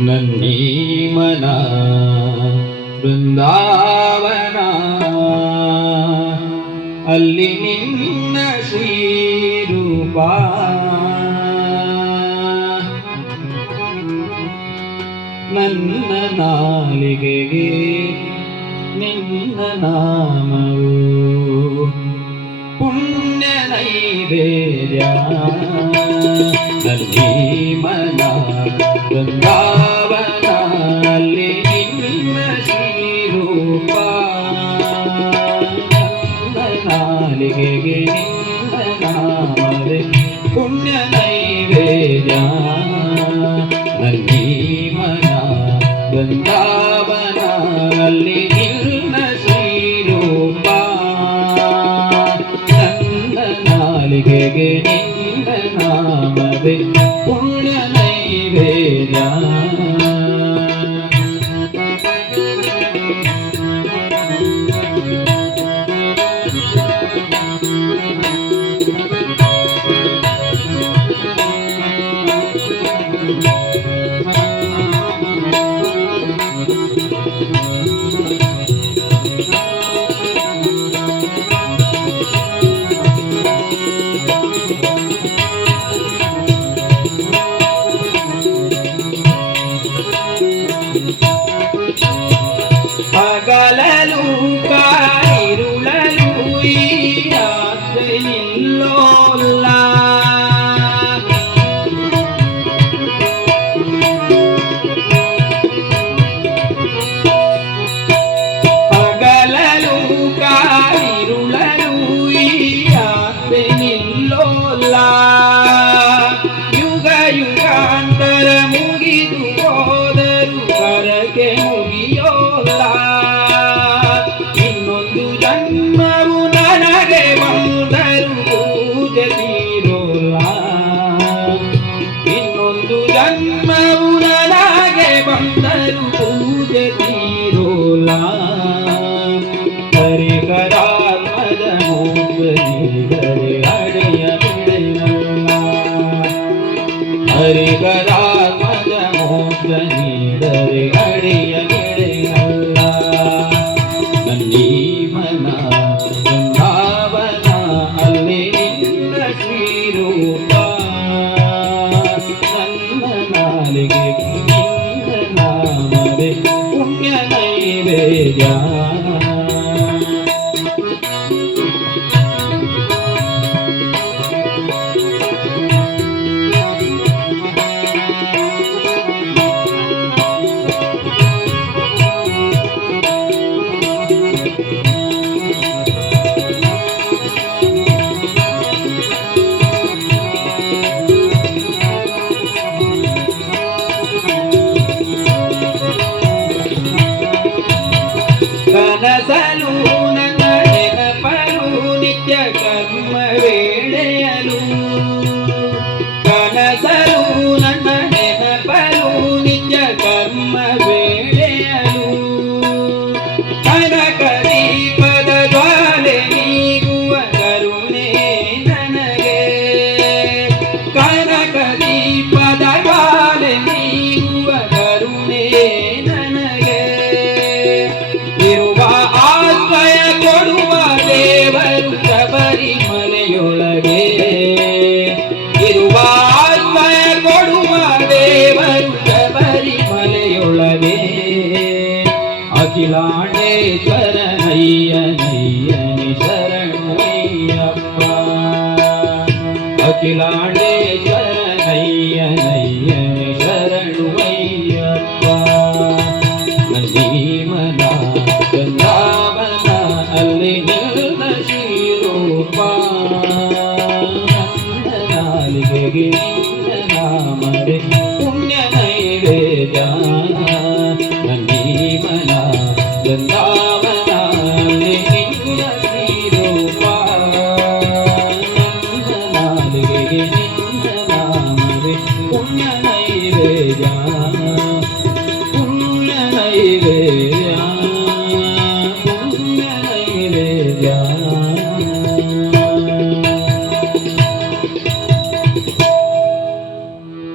ನನ್ನೀ ಮನ ಬೃಂದಾವನ ಅಲ್ಲಿ ನಿನ್ನ ಶ್ರೀರೂಪ ನನ್ನ ನಾಲಿಗೆಗೆ ನಿನ್ನ ನಾಮವು ಪುಣ್ಯ ನೈವೇದ್ಯ ನನ್ನೀ ಮನ ಬೃಂದಾವನ ಅಲ್ಲಿ ನಿನ್ನ ಶ್ರೀರೂಪ ನನ್ನ ನಾಲಿಗೆಗೆ ನಿನ್ನ ನಾಮವೇ ಪುಣ್ಯ ನೈವೇದ್ಯ ನನ್ನೀ ಮನ ಬೃಂದಾವನ ಅಲ್ಲಿ ನಿನ್ನ ಶ್ರೀರೂಪ ನನ್ನ ನಾಲಿಗೆಗೆ ನಿನ್ನ ನಾಮವೇ ಪುಣ್ಯ ನೈವೇದ್ಯ పగలలు కాయిరులలు ఈ రాత్రి నిల్లోలా పగలలు కాయిరులలు ఈ రాత్రి నిల్లోలా యుగ ಯುಗಾಂತರ ಮುಗಿದು ಹೋದರು ಕರಕೆ ಮುಗಿಯೋಲ್ಲ ಇನ್ನೊಂದು ಜನ್ಮವು ನನಗೆ ಬಂದರು ಪೂಜೆ ತೀರೋಲ್ಲ ಇನ್ನೊಂದು ಜನ್ಮವು ನನಗೆ ಬಂದರು ಪೂಜೆ ತೀರೋಲ್ಲ ಹರಿಕರಾತ್ಮದ ಮೂಗನಿದರೆ ಅಡೆಯ ಬಿಡೆಯಲ್ಲ ಹರಿಕರಾತ್ಮದ ಮೋಕ್ಷ ನೀಡರೆ ಅಡೆಯ ಗೆಳೆಯಲ್ಲ ನನ್ನೀ ಮನ ಬೃಂದಾವನ ಅಲ್ಲಿ ನಿನ್ನ ಶ್ರೀರೂಪ ನನ್ನ ನಾಲಿಗೆ ನಿನ್ನ ನಾಮವೇ ಪುಣ್ಯ ನೈವೇದ್ಯ ಕನಸಲು ನನ್ನ ನೆನಪಲು ನಿತ್ಯ ಕರ್ಮ ವೇಳೆಯಲು ಕನಸಲು ನನ್ನ ನೆನಪಲು ನಿತ್ಯ ಕರ್ಮ ವೇಳೆಯಲು ಕನಕ ದೀಪದ ಜ್ವಾಲೆ ನೀಗುವ ಕರುಣೆ ನನಗೆ ಕನಕ ದೀಪದ ಜ್ವಾಲೆ ನೀಗುವ ಕರುಣೆ ನನಗೆ ಇರುವ ಆಶ್ರಯ ಕೊಡುವ ದೇವರು ಶಬರಿಮಲೆಯೊಳಗೆ ಇರುವ ಆಶ್ರಯ ಕೊಡುವ ದೇವರು ಶಬರಿಮಲೆಯೊಳಗೆ ಅಖಿಲಾಂಡೇಶ್ವರನಯ್ಯನಯ್ಯನಿ ಶರಣು ಅಯ್ಯಪ್ಪ ಅಖಿಲಾಂಡೇಶ್ವರನಯ್ಯನಯ್ಯನಿ ಶರಣು ಅಯ್ಯಪ್ಪ ನನ್ನೀ ಮನ ಬೃಂದಾವನ ಅಲ್ಲಿ ನಿನ್ನ ಶ್ರೀರೂಪ ನನ್ನ ನಾಲಿಗೆಗೆ ನಿನ್ನ ನಾಮವೇ ಪುಣ್ಯ ನೈವೇದ್ಯ ನನ್ನೀ ಮನ ಬೃಂದಾವನ ಅಲ್ಲಿ ನಿನ್ನ ಶ್ರೀರೂಪ ನನ್ನ ನಾಲಿಗೆಗೆ ನಿನ್ನ ನಾಮವೇ ಪುಣ್ಯ ನೈವೇದ್ಯ ನೈವೇದ್ಯ